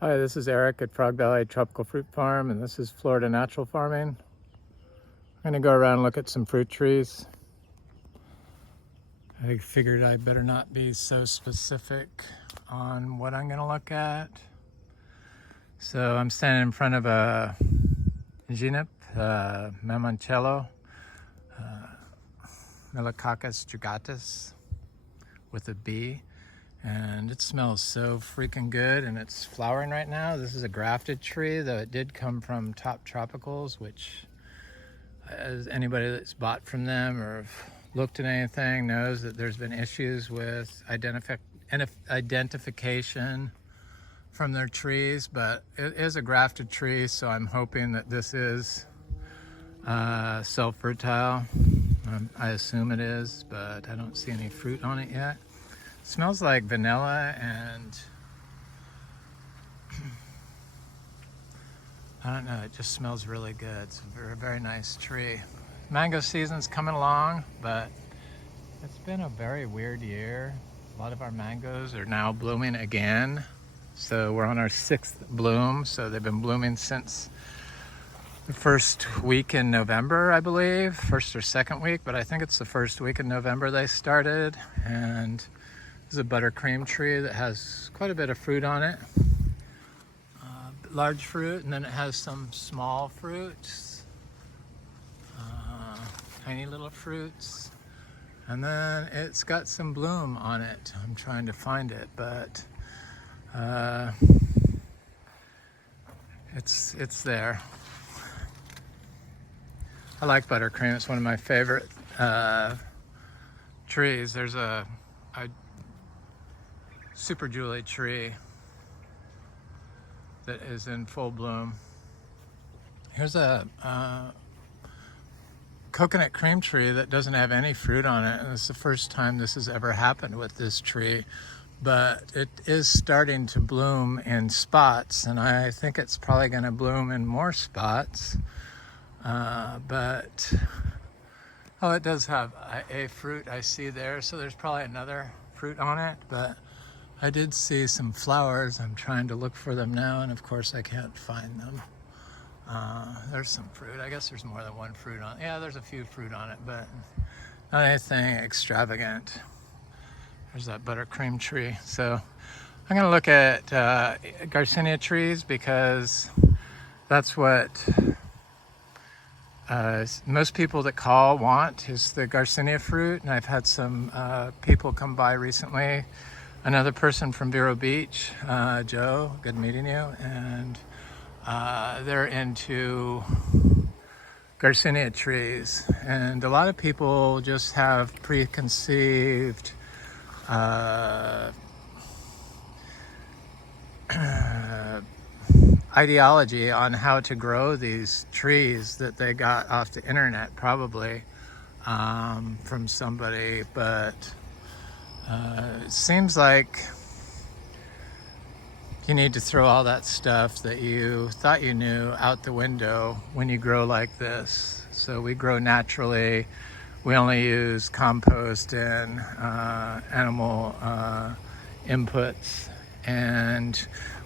Hi, this is Eric at Frog Valley Tropical Fruit Farm, and this is Florida Natural Farming. I'm going to go around and look at some fruit trees. I figured I better not be so specific on what I'm going to look at. So I'm standing in front of a Ginip, Mamoncello, Melicoccus jugatus with a B. And it smells so freaking good, and it's flowering right now. This is a grafted tree, though it did come from Top Tropicals, which, as anybody that's bought from them or looked at anything knows that there's been issues with identification from their trees, but it is a grafted tree, so I'm hoping that this is self-fertile. I assume it is, but I don't see any fruit on it yet. Smells like vanilla, and I don't know, it just smells really good. It's a very, very nice tree. Mango season's coming along, but it's been a very weird year. A lot of our mangoes are now blooming again. So we're on our 6th bloom. So they've been blooming since the first week in November, I believe, first or second week, but I think it's the first week in November they started. And this is a buttercream tree that has quite a bit of fruit on it. Large fruit, and then it has some small fruits, tiny little fruits, and then it's got some bloom on it. I'm trying to find it, but it's there. I like buttercream. It's one of my favorite trees. There's a Super Julie tree that is in full bloom. Here's a coconut cream tree that doesn't have any fruit on it, and it's the first time this has ever happened with this tree, but it is starting to bloom in spots, and I think it's probably going to bloom in more spots. But oh, it does have a fruit I see there, so there's probably another fruit on it, but I did see some flowers. I'm trying to look for them now, and of course I can't find them. There's some fruit. I guess there's more than one fruit on it. Yeah, there's a few fruit on it, but not anything extravagant. There's that buttercream tree. So I'm going to look at Garcinia trees, because that's what most people that call want, is the Garcinia fruit. And I've had some people come by recently. Another person from Vero Beach, Joe, good meeting you, and they're into Garcinia trees. And a lot of people just have preconceived ideology on how to grow these trees that they got off the internet, probably from somebody, but it seems like you need to throw all that stuff that you thought you knew out the window when you grow like this. So we grow naturally. We only use compost and animal inputs, and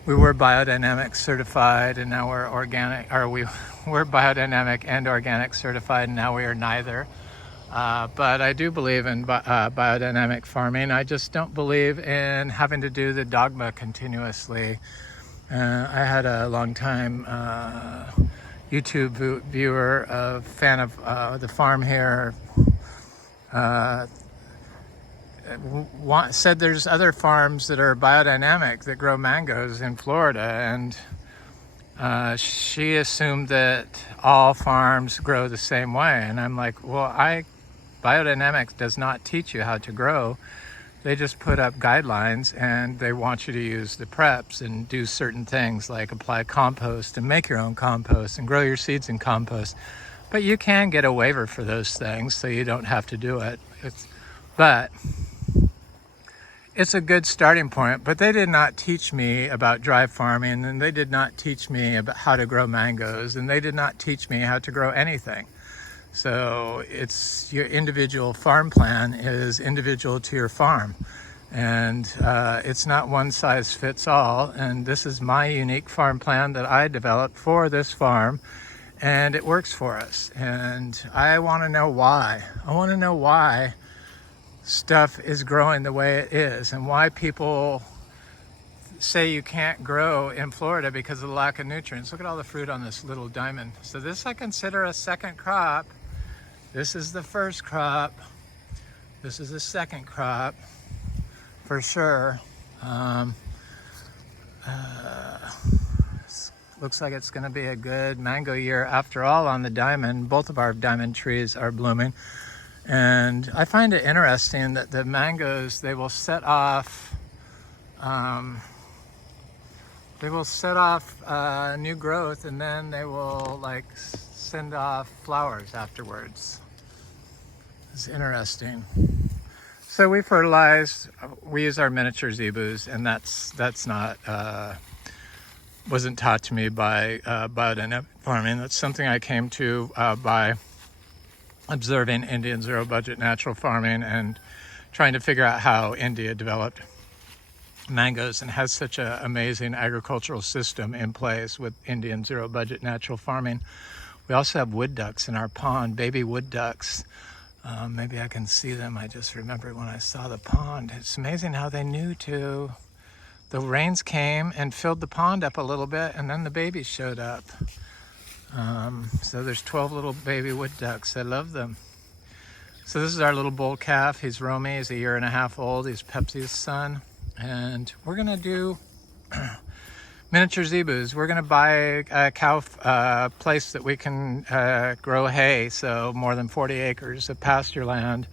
we were biodynamic certified, and now we're organic, or we're biodynamic and organic certified, and now we are neither. But I do believe in biodynamic farming. I just don't believe in having to do the dogma continuously. I had a long time YouTube viewer, fan of the farm here, said there's other farms that are biodynamic that grow mangoes in Florida, and she assumed that all farms grow the same way. And I'm like, well, biodynamics does not teach you how to grow. They just put up guidelines, and they want you to use the preps and do certain things like apply compost and make your own compost and grow your seeds in compost. But you can get a waiver for those things, so you don't have to do it. But it's a good starting point. But they did not teach me about dry farming, and they did not teach me about how to grow mangoes, and they did not teach me how to grow anything. So it's your individual farm plan is individual to your farm. And it's not one size fits all. And this is my unique farm plan that I developed for this farm, and it works for us. And I want to know why. I want to know why stuff is growing the way it is, and why people say you can't grow in Florida because of the lack of nutrients. Look at all the fruit on this little diamond. So this I consider a second crop. This is the first crop. This is the second crop for sure. Looks like it's going to be a good mango year after all on the diamond. Both of our diamond trees are blooming. And I find it interesting that the mangoes, they will set off new growth, and then they will like send off flowers afterwards. It's interesting. So we fertilize, we use our miniature zebus, and that's not, wasn't taught to me by biodynamic farming. That's something I came to by observing Indian zero budget natural farming and trying to figure out how India developed mangoes and has such an amazing agricultural system in place with Indian zero budget natural farming. We also have wood ducks in our pond, baby wood ducks. Maybe I can see them. I just remembered when I saw the pond. It's amazing how they knew to. The rains came and filled the pond up a little bit, and then the babies showed up. So there's 12 little baby wood ducks. I love them. So this is our little bull calf. He's Romy. He's 1.5 years old. He's Pepsi's son. And we're going to do miniature zebus. We're going to buy a cow place that we can grow hay, so more than 40 acres of pasture land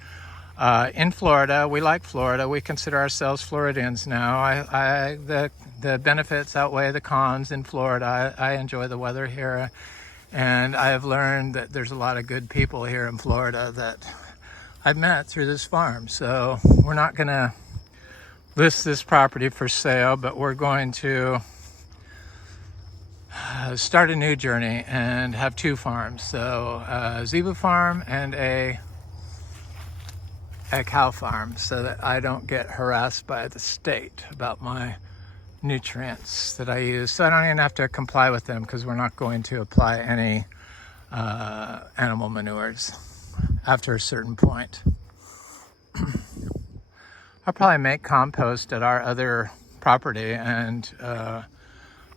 in Florida. We like Florida. We consider ourselves Floridians now. The benefits outweigh the cons in Florida. I enjoy the weather here, and I have learned that there's a lot of good people here in Florida that I've met through this farm. So we're not going to list this property for sale, but we're going to start a new journey and have 2 farms. So a zebu farm and a cow farm, so that I don't get harassed by the state about my nutrients that I use. So I don't even have to comply with them, because we're not going to apply any animal manures after a certain point. I'll probably make compost at our other property and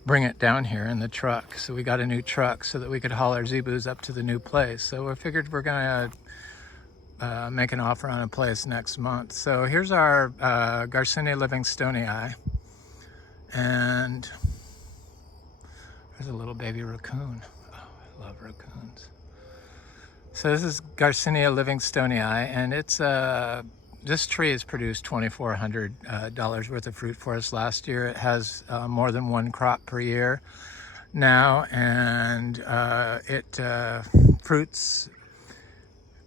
bring it down here in the truck. So we got a new truck so that we could haul our zebus up to the new place. So we figured we're gonna make an offer on a place next month. So here's our Garcinia Livingstonii, and there's a little baby raccoon. Oh, I love raccoons. So this is Garcinia Livingstonii, and it's this tree has produced $2,400 worth of fruit for us last year. It has more than 1 crop per year now, and it fruits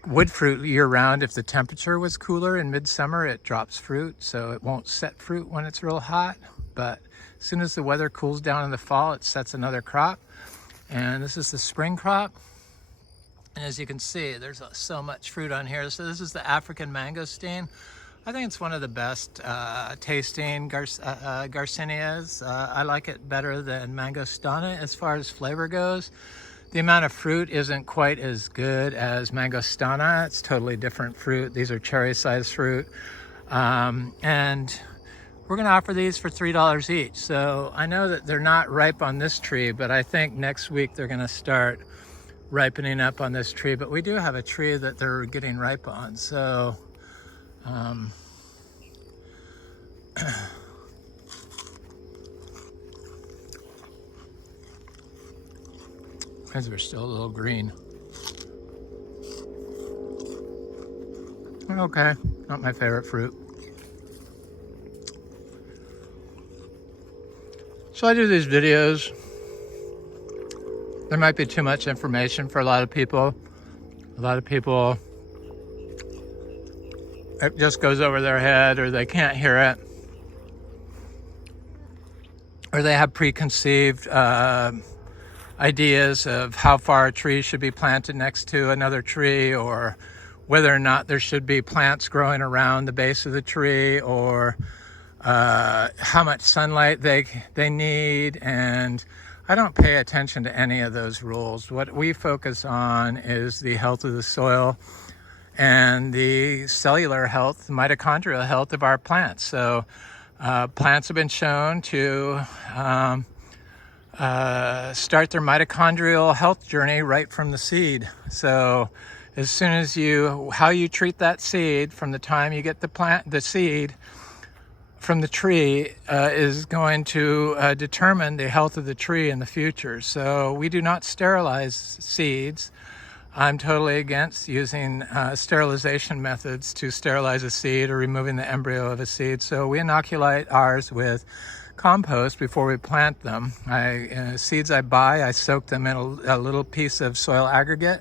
wood fruit year round. If the temperature was cooler in midsummer, it drops fruit, so it won't set fruit when it's real hot. But as soon as the weather cools down in the fall, it sets another crop. And this is the spring crop. And as you can see, there's so much fruit on here. So this is the African mangosteen. I think it's one of the best tasting Garcinias. I like it better than Mangostana as far as flavor goes. The amount of fruit isn't quite as good as Mangostana. It's totally different fruit. These are cherry-sized fruit. And we're gonna offer these for $3 each. So I know that they're not ripe on this tree, but I think next week they're gonna start ripening up on this tree. But we do have a tree that they're getting ripe on. So these are still a little green. Okay, not my favorite fruit. So I do these videos. There might be too much information for a lot of people. A lot of people, it just goes over their head, or they can't hear it, or they have preconceived ideas of how far a tree should be planted next to another tree, or whether or not there should be plants growing around the base of the tree, or how much sunlight they need. And I don't pay attention to any of those rules. What we focus on is the health of the soil and the cellular health, mitochondrial health of our plants. So plants have been shown to start their mitochondrial health journey right from the seed. So as soon as how you treat that seed from the time you get the seed from the tree is going to determine the health of the tree in the future. So we do not sterilize seeds. I'm totally against using sterilization methods to sterilize a seed or removing the embryo of a seed. So we inoculate ours with compost before we plant them. Seeds I buy, I soak them in a little piece of soil aggregate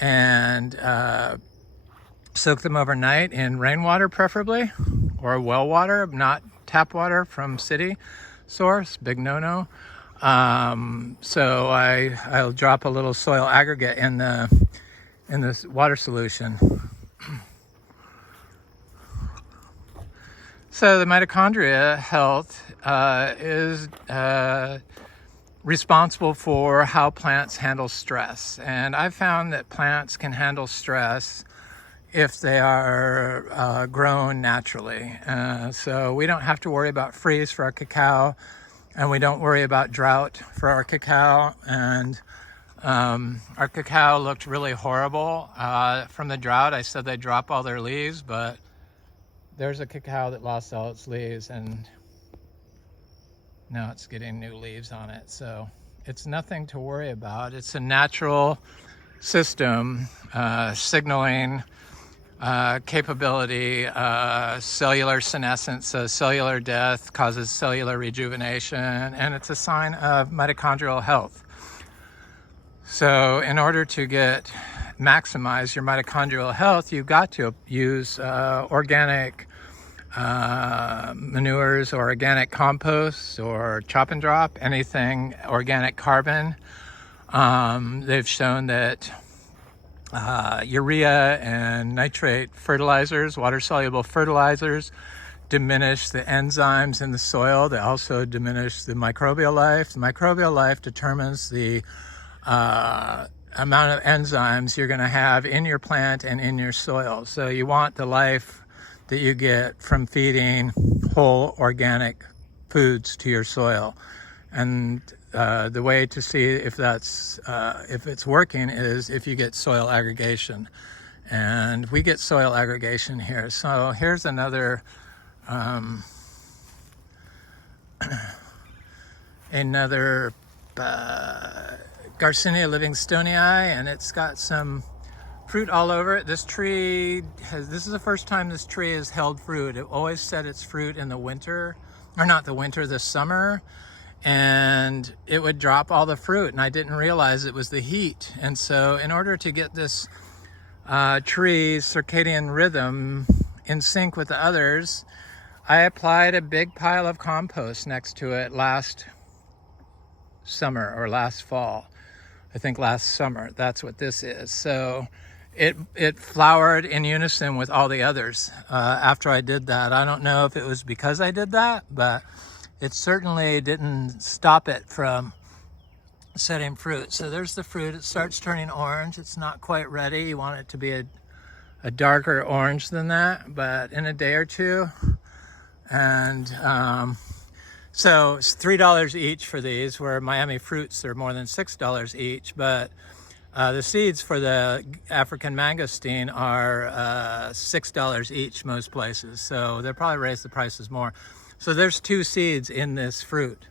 and soak them overnight in rainwater preferably, or well water, not tap water from city source, big no-no. So I'll drop a little soil aggregate in the water solution. So the mitochondria health is responsible for how plants handle stress. And I've found that plants can handle stress if they are grown naturally. So we don't have to worry about freeze for our cacao, and we don't worry about drought for our cacao. And our cacao looked really horrible from the drought. I said they'd drop all their leaves, but there's a cacao that lost all its leaves, and now it's getting new leaves on it. So it's nothing to worry about. It's a natural system signaling capability. Cellular senescence, so cellular death causes cellular rejuvenation, and it's a sign of mitochondrial health. So in order to maximize your mitochondrial health, you've got to use organic manures or organic composts or chop and drop, anything organic carbon. They've shown that urea and nitrate fertilizers, water-soluble fertilizers, diminish the enzymes in the soil. They also diminish the microbial life. The microbial life determines the amount of enzymes you're going to have in your plant and in your soil. So you want the life that you get from feeding whole organic foods to your soil. And the way to see if it's working is if you get soil aggregation. And we get soil aggregation here. So here's another Garcinia livingstonii, and it's got some fruit all over it. This is the first time this tree has held fruit. It always set its fruit in the winter, or not the winter, the summer, and it would drop all the fruit, and I didn't realize it was the heat. And so in order to get this tree's circadian rhythm in sync with the others, I applied a big pile of compost next to it last summer or last fall. I think last summer. That's what this is. So it flowered in unison with all the others after I did that. I don't know if it was because I did that, but it certainly didn't stop it from setting fruit. So there's the fruit. It starts turning orange. It's not quite ready. You want it to be a darker orange than that, but in a day or two. And so it's $3 each for these, where Miami fruits are more than $6 each. But the seeds for the African mangosteen are $6 each most places. So they'll probably raise the prices more. So there's 2 seeds in this fruit.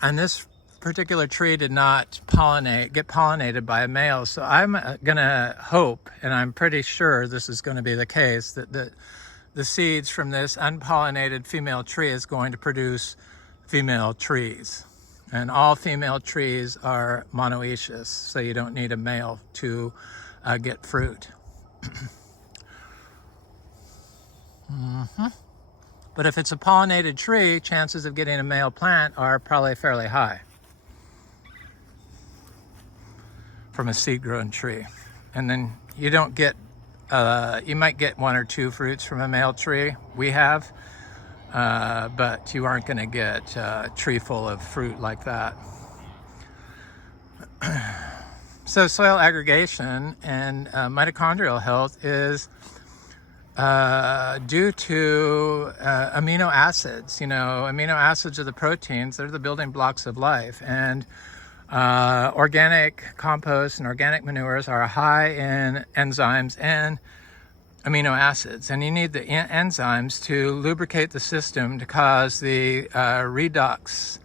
And this particular tree did not get pollinated by a male. So I'm gonna hope, and I'm pretty sure this is gonna be the case, that the seeds from this unpollinated female tree is going to produce female trees. And all female trees are monoecious, so you don't need a male to get fruit. But if it's a pollinated tree, chances of getting a male plant are probably fairly high from a seed-grown tree. And then you don't get You might get 1 or 2 fruits from a male tree. We have, but you aren't going to get a tree full of fruit like that. So soil aggregation and mitochondrial health is due to amino acids. You know, amino acids are the proteins. They're the building blocks of life. And organic compost and organic manures are high in enzymes and amino acids. And you need the enzymes to lubricate the system to cause the redox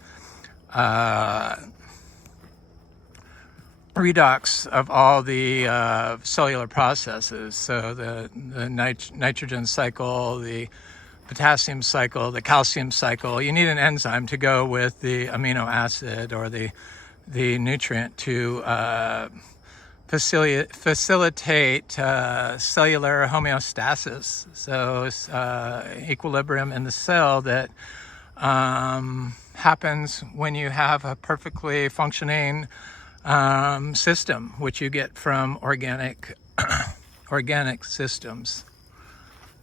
of all the cellular processes. So the nitrogen cycle, the potassium cycle, the calcium cycle. You need an enzyme to go with the amino acid or the nutrient to facilitate cellular homeostasis. So equilibrium in the cell that happens when you have a perfectly functioning system, which you get from organic systems,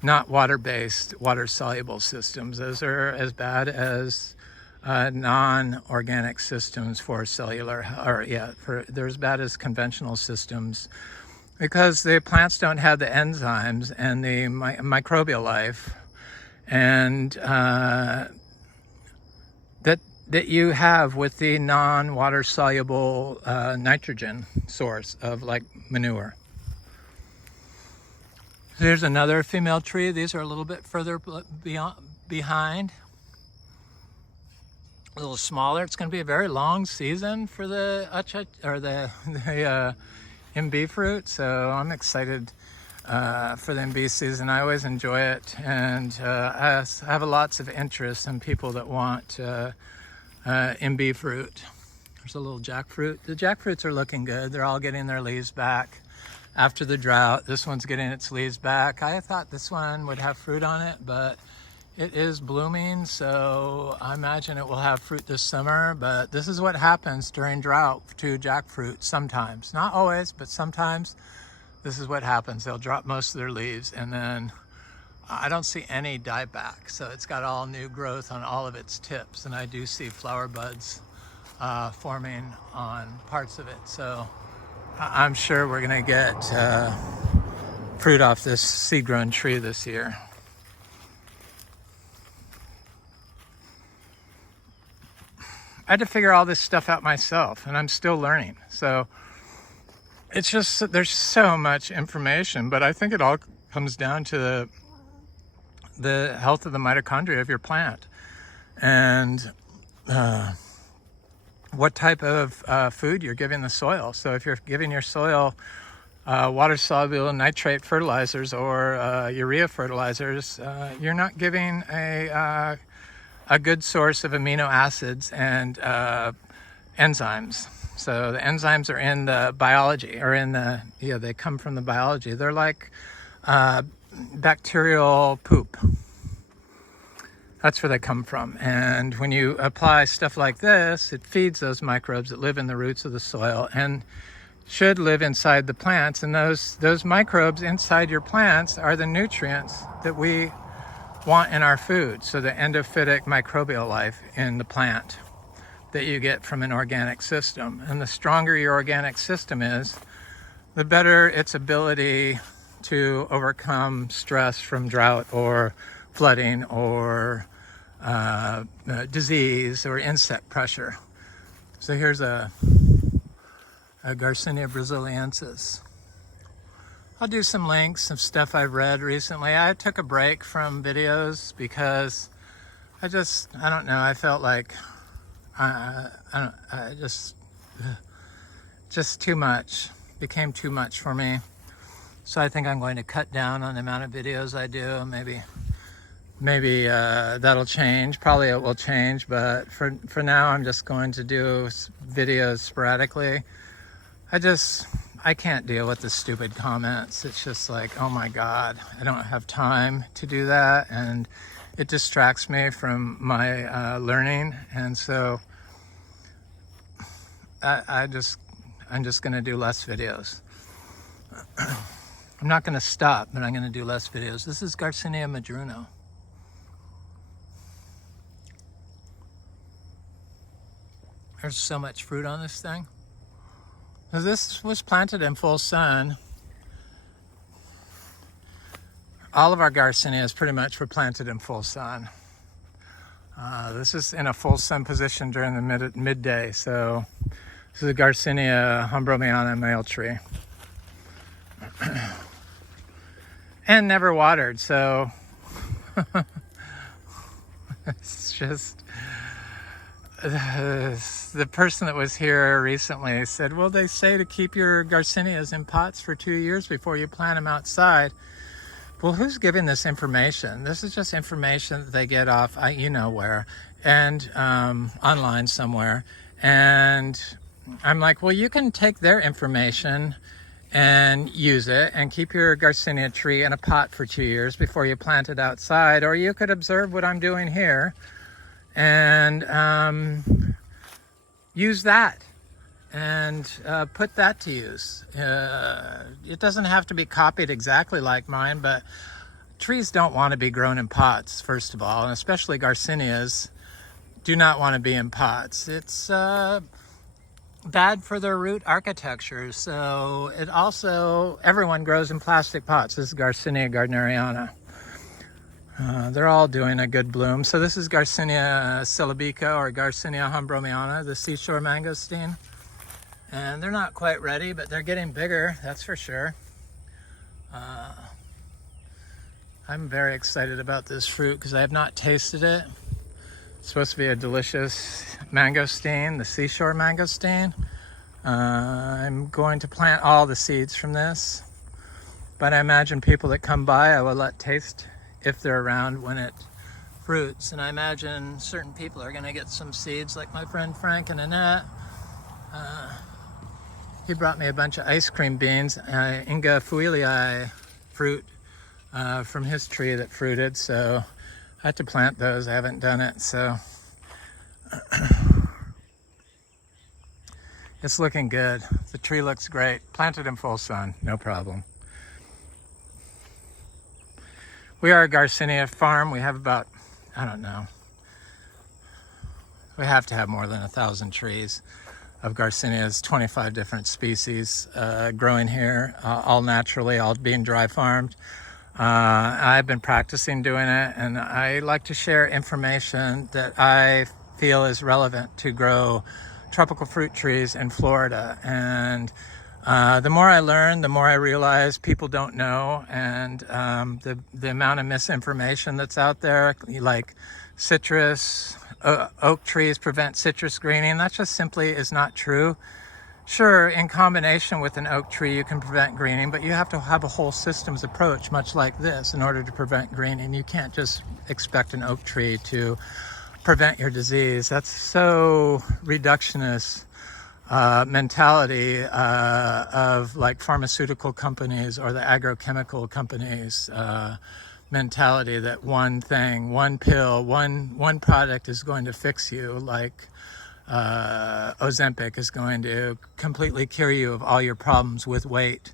not water-based, water-soluble systems. Those are as bad as non-organic systems for cellular, they're as bad as conventional systems because the plants don't have the enzymes and the microbial life and that you have with the non-water soluble nitrogen source of like manure. There's another female tree. These are a little bit further behind, a little smaller. It's going to be a very long season for the Imbe fruit, so I'm excited for the Imbe season. I always enjoy it, and I have lots of interest in people that want Imbe fruit. There's a little jackfruit. The jackfruits are looking good. They're all getting their leaves back after the drought. This one's getting its leaves back. I thought this one would have fruit on it, but it is blooming, so I imagine it will have fruit this summer. But this is what happens during drought to jackfruit sometimes. Not always, but sometimes this is what happens. They'll drop most of their leaves, and then I don't see any dieback. So it's got all new growth on all of its tips, and I do see flower buds forming on parts of it. So I'm sure we're gonna get fruit off this seed-grown tree this year. I had to figure all this stuff out myself, and I'm still learning. So it's just, there's so much information, but I think it all comes down to the health of the mitochondria of your plant and what type of food you're giving the soil. So if you're giving your soil water-soluble nitrate fertilizers or urea fertilizers, you're not giving a good source of amino acids and enzymes. So the enzymes are in the biology, or in the, they come from the biology. They're like bacterial poop. That's where they come from. And when you apply stuff like this, it feeds those microbes that live in the roots of the soil and should live inside the plants. And those microbes inside your plants are the nutrients that we want in our food. So the endophytic microbial life in the plant that you get from an organic system. And the stronger your organic system is, the better its ability to overcome stress from drought or flooding or disease or insect pressure. So here's a Garcinia brasiliensis. I'll do some links of stuff I've read recently. I took a break from videos because I don't know, I felt like just too much, became too much for me. So I think I'm going to cut down on the amount of videos I do. Maybe that'll change. Probably it will change, but for now I'm just going to do videos sporadically. I can't deal with the stupid comments. It's just like, oh my God, I don't have time to do that, and it distracts me from my learning. And so I'm just gonna do less videos. I'm not going to stop, but I'm going to do less videos. This is Garcinia Madruno. There's so much fruit on this thing. Now, this was planted in full sun. All of our Garcinias pretty much were planted in full sun. This is in a full sun position during the midday. So this is a Garcinia Humbromiana male tree. And never watered, so it's just the person that was here recently said, well, they say to keep your Garcinias in pots for 2 years before you plant them outside. Well, who's giving this information? This is just information that they get off, you know where, and online somewhere. And I'm like, well, you can take their information and use it and keep your Garcinia tree in a pot for 2 years before you plant it outside. Or you could observe what I'm doing here and use that and put that to use. It doesn't have to be copied exactly like mine, but trees don't want to be grown in pots, first of all, and especially Garcinias do not want to be in pots. It's bad for their root architecture. So it also, everyone grows in plastic pots. This is Garcinia gardneriana. They're all doing a good bloom. So this is Garcinia syllabica or Garcinia humbromiana, the seashore mangosteen. And they're not quite ready, but they're getting bigger, that's for sure. I'm very excited about this fruit because I have not tasted it. It's supposed to be a delicious mangosteen, the seashore mangosteen. I'm going to plant all the seeds from this, but I imagine people that come by I will let taste if they're around when it fruits. And I imagine certain people are going to get some seeds, like my friend Frank and Annette. He brought me a bunch of ice cream beans, Inga fuilii fruit from his tree that fruited, so I had to plant those. I haven't done it, so it's looking good. The tree looks great. Planted in full sun, no problem. We are a Garcinia farm. We have about, I don't know, we have to have more than 1,000 trees of Garcinias, 25 different species growing here, all naturally, all being dry farmed. I've been practicing doing it, and I like to share information that I feel is relevant to grow tropical fruit trees in Florida. And the more I learn, the more I realize people don't know, and the amount of misinformation that's out there, like citrus, oak trees prevent citrus greening, that just simply is not true. Sure, in combination with an oak tree, you can prevent greening, but you have to have a whole systems approach, much like this, in order to prevent greening. You can't just expect an oak tree to prevent your disease. That's so reductionist mentality of like pharmaceutical companies or the agrochemical companies mentality that one thing, one pill, one product is going to fix you, like Ozempic is going to completely cure you of all your problems with weight,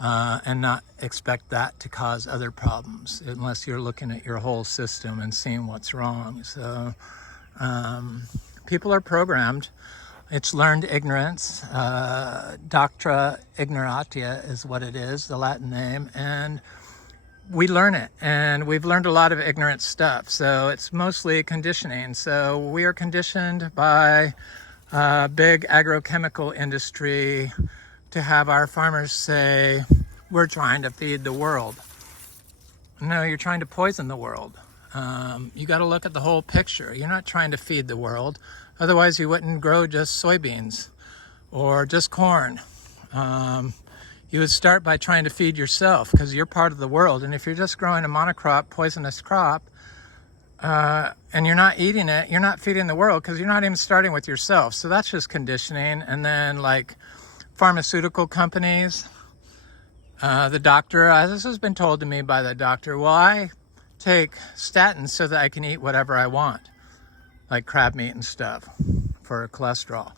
and not expect that to cause other problems unless you're looking at your whole system and seeing what's wrong. So people are programmed. It's learned ignorance. Doctra ignorantia is what it is, the Latin name, and we learn it, and we've learned a lot of ignorant stuff, so it's mostly conditioning. So we are conditioned by big agrochemical industry to have our farmers say, we're trying to feed the world. No, you're trying to poison the world. You got to look at the whole picture. You're not trying to feed the world. Otherwise, you wouldn't grow just soybeans or just corn. You would start by trying to feed yourself because you're part of the world. And if you're just growing a monocrop, poisonous crop, and you're not eating it, you're not feeding the world because you're not even starting with yourself. So that's just conditioning. And then like pharmaceutical companies, the doctor, this has been told to me by the doctor, well, I take statins so that I can eat whatever I want, like crab meat and stuff for cholesterol.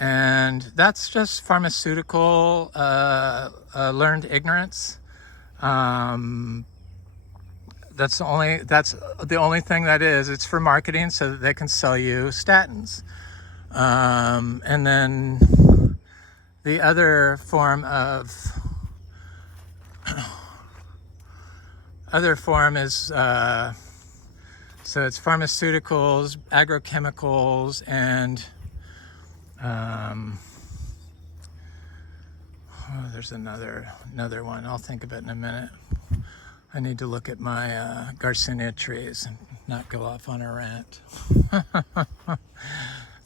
And that's just pharmaceutical learned ignorance. That's the only thing that is. It's for marketing so that they can sell you statins. And then the other form is so it's pharmaceuticals, agrochemicals, and there's another one. I'll think of it in a minute. I need to look at my Garcinia trees and not go off on a rant.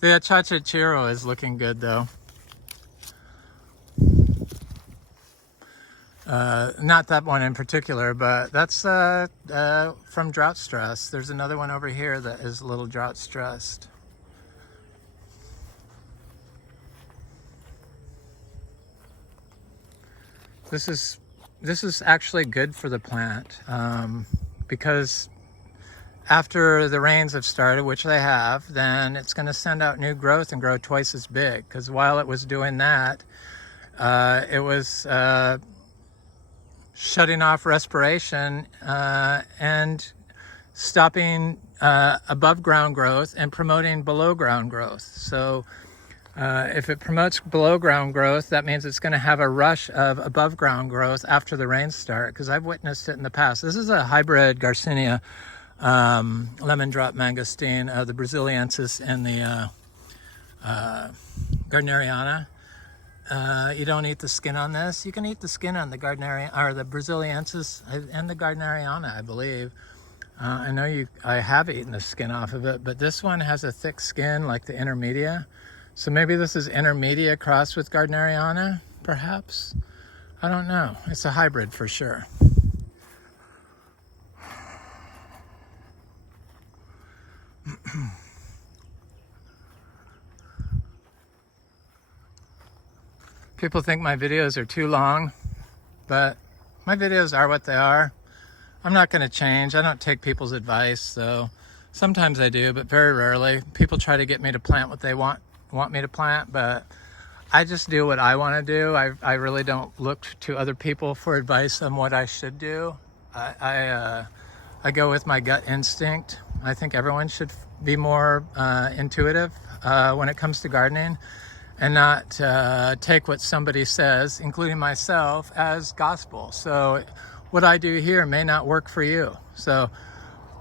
The Achachairu is looking good though. Not that one in particular, but that's from drought stress. There's another one over here that is a little drought stressed. This is actually good for the plant because after the rains have started, which they have, then it's going to send out new growth and grow twice as big. Because while it was doing that, it was shutting off respiration and stopping above ground growth and promoting below ground growth. So if it promotes below ground growth, that means it's going to have a rush of above ground growth after the rains start, because I've witnessed it in the past. This is a hybrid Garcinia lemon drop mangosteen, the Braziliensis and the Gardneriana. You don't eat the skin on this. You can eat the skin on the Gardneriana, or the Braziliensis and the Gardneriana, I believe. I know I have eaten the skin off of it, but this one has a thick skin like the Intermedia. So maybe this is Intermedia crossed with Gardneriana, perhaps? I don't know. It's a hybrid for sure. People think my videos are too long, but my videos are what they are. I'm not going to change. I don't take people's advice, so sometimes I do, but very rarely. People try to get me to plant what they want me to plant, but I just do what I want to do. I really don't look to other people for advice on what I should do. I go with my gut instinct. I think everyone should be more intuitive when it comes to gardening, and not take what somebody says, including myself, as gospel. So what I do here may not work for you. So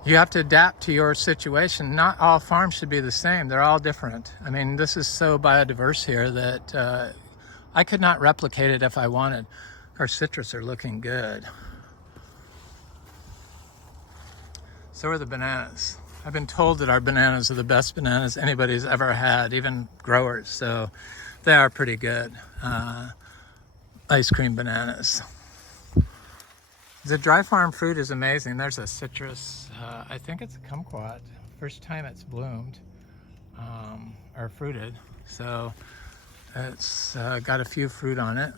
you have to adapt to your situation. Not all farms should be the same. They're all different. I mean, this is so biodiverse here that I could not replicate it if I wanted. Our citrus are looking good. So are the bananas. I've been told that our bananas are the best bananas anybody's ever had, even growers. So they are pretty good. Ice cream bananas. The dry farm fruit is amazing. There's a citrus, I think it's a kumquat. First time it's bloomed, or fruited. So it's got a few fruit on it.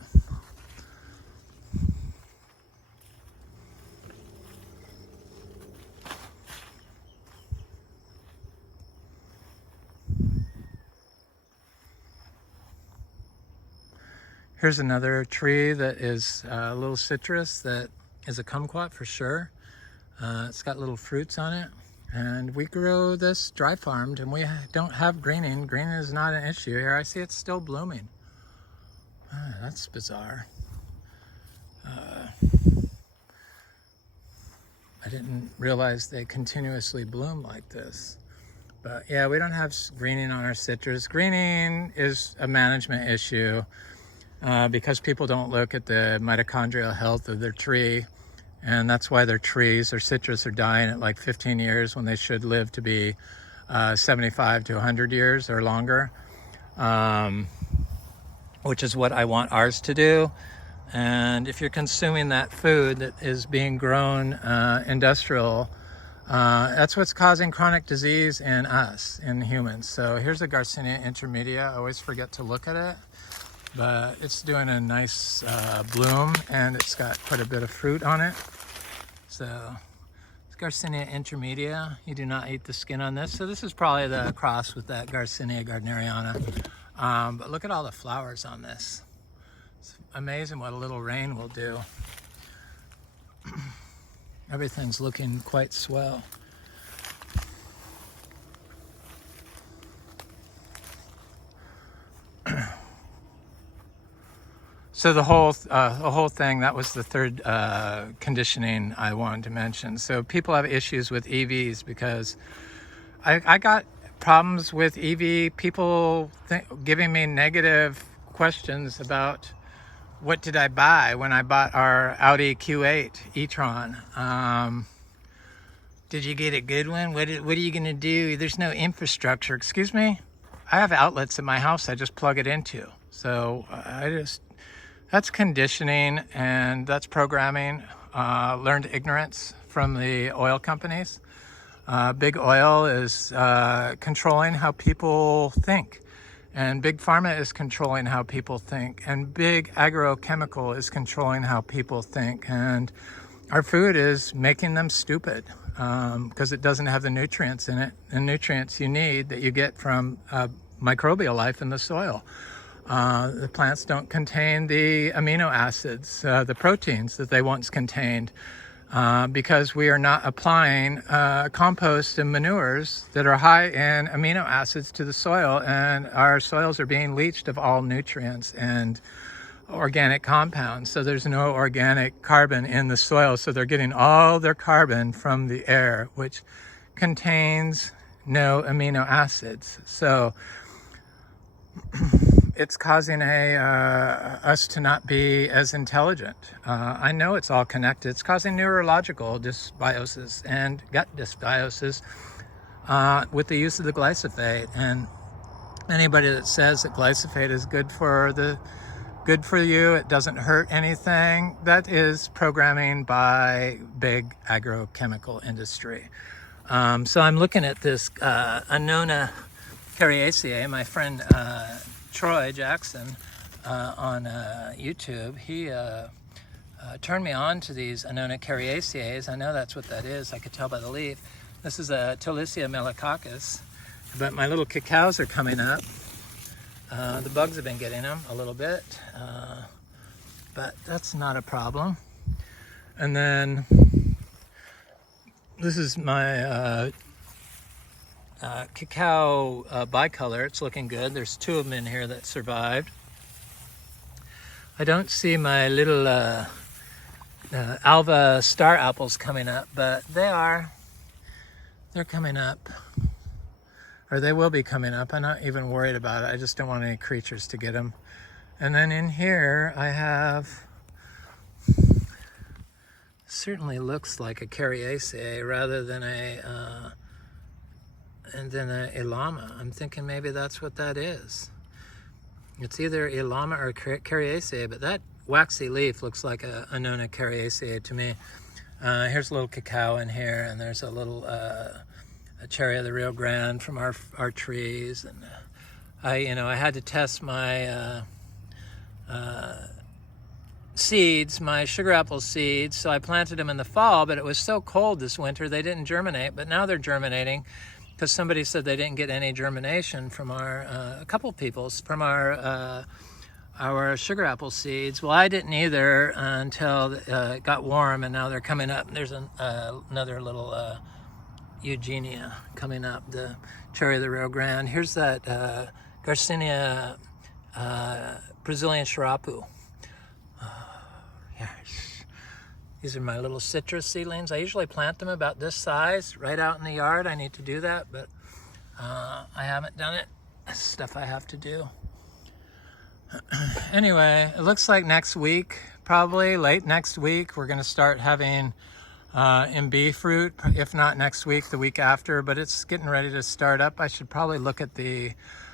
Here's another tree that is a little citrus that is a kumquat for sure. It's got little fruits on it. And we grow this dry farmed, and we don't have greening. Greening is not an issue here. I see it's still blooming. That's bizarre. I didn't realize they continuously bloom like this. But yeah, we don't have greening on our citrus. Greening is a management issue. Because people don't look at the mitochondrial health of their tree, and that's why their trees or citrus are dying at like 15 years when they should live to be 75 to 100 years or longer, which is what I want ours to do. And if you're consuming that food that is being grown industrial, that's what's causing chronic disease in us, in humans. So here's a Garcinia intermedia. I always forget to look at it, but it's doing a nice bloom, and it's got quite a bit of fruit on it. So it's Garcinia intermedia. You do not eat the skin on this. So this is probably the cross with that Garcinia gardneriana. But look at all the flowers on this. It's amazing what a little rain will do. Everything's looking quite swell. So the whole thing, that was the third conditioning I wanted to mention. So people have issues with EVs because I got problems with EV people giving me negative questions about what did I buy when I bought our Audi Q8 e-tron. Did you get a good one? What are you going to do? There's no infrastructure. Excuse me? I have outlets in my house I just plug it into. So that's conditioning and that's programming, learned ignorance from the oil companies. Big oil is controlling how people think, and big pharma is controlling how people think, and big agrochemical is controlling how people think, and our food is making them stupid because it doesn't have the nutrients in it, the nutrients you need that you get from microbial life in the soil. The plants don't contain the amino acids, the proteins that they once contained, because we are not applying compost and manures that are high in amino acids to the soil, and our soils are being leached of all nutrients and organic compounds. So there's no organic carbon in the soil, so they're getting all their carbon from the air, which contains no amino acids. So it's causing us to not be as intelligent. I know it's all connected. It's causing neurological dysbiosis and gut dysbiosis with the use of the glyphosate. And anybody that says that glyphosate is good for you, it doesn't hurt anything, that is programming by big agrochemical industry. So I'm looking at this Annona cariaceae. My friend Troy Jackson on YouTube, he turned me on to these Annona cariaceae. I know that's what that is. I could tell by the leaf. This is a Tolicia melicoccus, but my little cacaos are coming up. The bugs have been getting them a little bit, but that's not a problem. And then this is my cacao bicolor. It's looking good. There's 2 of them in here that survived. I don't see my little Alva star apples coming up, but they're coming up, or they will be coming up. I'm not even worried about it. I just don't want any creatures to get them. And then in here I have, certainly looks like a cariaceae rather than a llama. I'm thinking maybe that's what that is. It's either a llama or cariaceae, but that waxy leaf looks like a Annona cariaceae to me. Here's a little cacao in here, and there's a little a cherry of the Rio Grande from our trees. And I had to test my seeds, my sugar apple seeds. So I planted them in the fall, but it was so cold this winter they didn't germinate. But now they're germinating, because somebody said they didn't get any germination from a couple people from our sugar apple seeds. Well, I didn't either until it got warm, and now they're coming up. There's another little Eugenia coming up, the cherry of the Rio Grande. Here's that Garcinia Brazilian Sharapu. Yes. These are my little citrus seedlings. I usually plant them about this size right out in the yard. I need to do that, but I haven't done it. That's stuff I have to do. Anyway, it looks like next week, probably late next week, we're going to start having Imbe fruit. If not next week, the week after, but it's getting ready to start up. I should probably look at the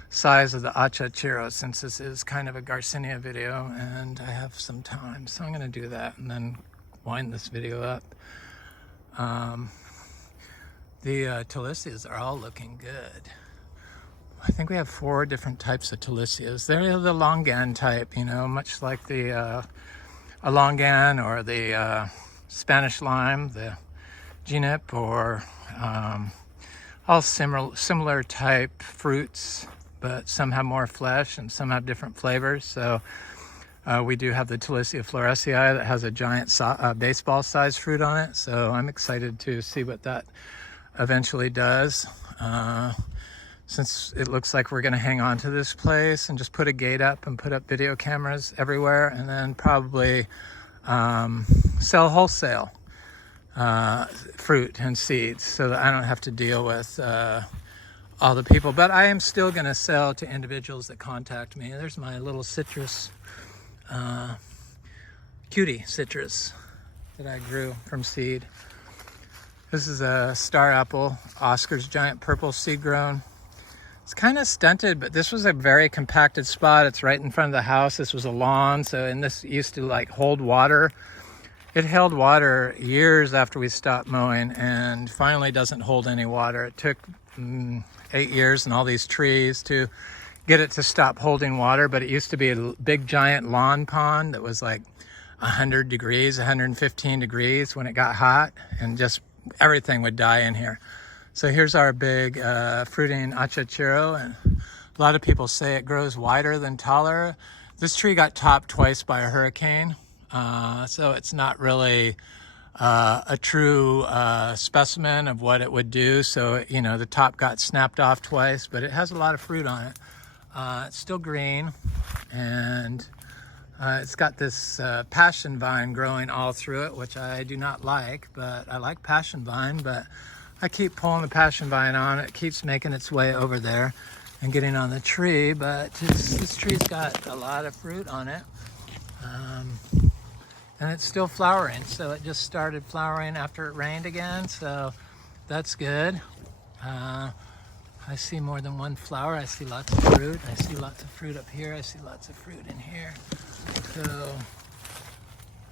size of the Achachairu, since this is kind of a Garcinia video and I have some time. So I'm going to do that and then wind this video up. The Tolicias are all looking good. I think we have 4 different types of Tolicias. They're the longan type, much like the longan or the Spanish lime, the Genip, or all similar type fruits, but some have more flesh and some have different flavors. So we do have the Talicia fluorescei that has a giant baseball-sized fruit on it. So I'm excited to see what that eventually does. Since it looks like we're going to hang on to this place and just put a gate up and put up video cameras everywhere, and then probably sell wholesale fruit and seeds so that I don't have to deal with all the people. But I am still going to sell to individuals that contact me. There's my little citrus, cutie citrus that I grew from seed. This is a star apple, Oscar's giant purple seed grown. It's kind of stunted, but this was a very compacted spot. It's right in front of the house. This was a lawn, and this used to like hold water. It held water years after we stopped mowing, and finally doesn't hold any water. It took 8 years and all these trees to get it to stop holding water, but it used to be a big giant lawn pond that was like 100 degrees, 115 degrees when it got hot, and just everything would die in here. So here's our big fruiting Achachairu, and a lot of people say it grows wider than taller. This tree got topped twice by a hurricane, so it's not really a true specimen of what it would do. So, you know, the top got snapped off twice, but it has a lot of fruit on it. It's still green, and it's got this passion vine growing all through it, which I do not like, but I like passion vine. But I keep pulling the passion vine on. It keeps making its way over there and getting on the tree, but this tree's got a lot of fruit on it. And it's still flowering. So it just started flowering after it rained again. So that's good. I see more than one flower. I see lots of fruit. I see lots of fruit up here. I see lots of fruit in here. So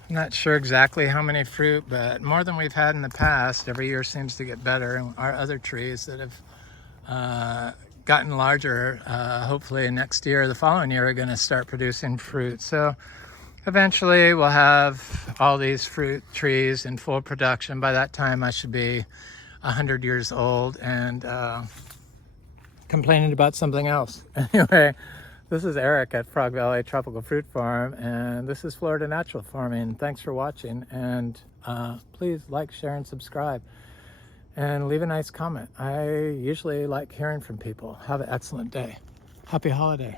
I'm not sure exactly how many fruit, but more than we've had in the past. Every year seems to get better. And our other trees that have gotten larger, hopefully next year, the following year, are going to start producing fruit. So eventually we'll have all these fruit trees in full production. By that time I should be 100 years old and complaining about something else. Anyway, this is Eric at Frog Valley Tropical Fruit Farm, and this is Florida Natural Farming. Thanks for watching, and please like, share, and subscribe, and leave a nice comment. I usually like hearing from people. Have an excellent day. Happy holiday.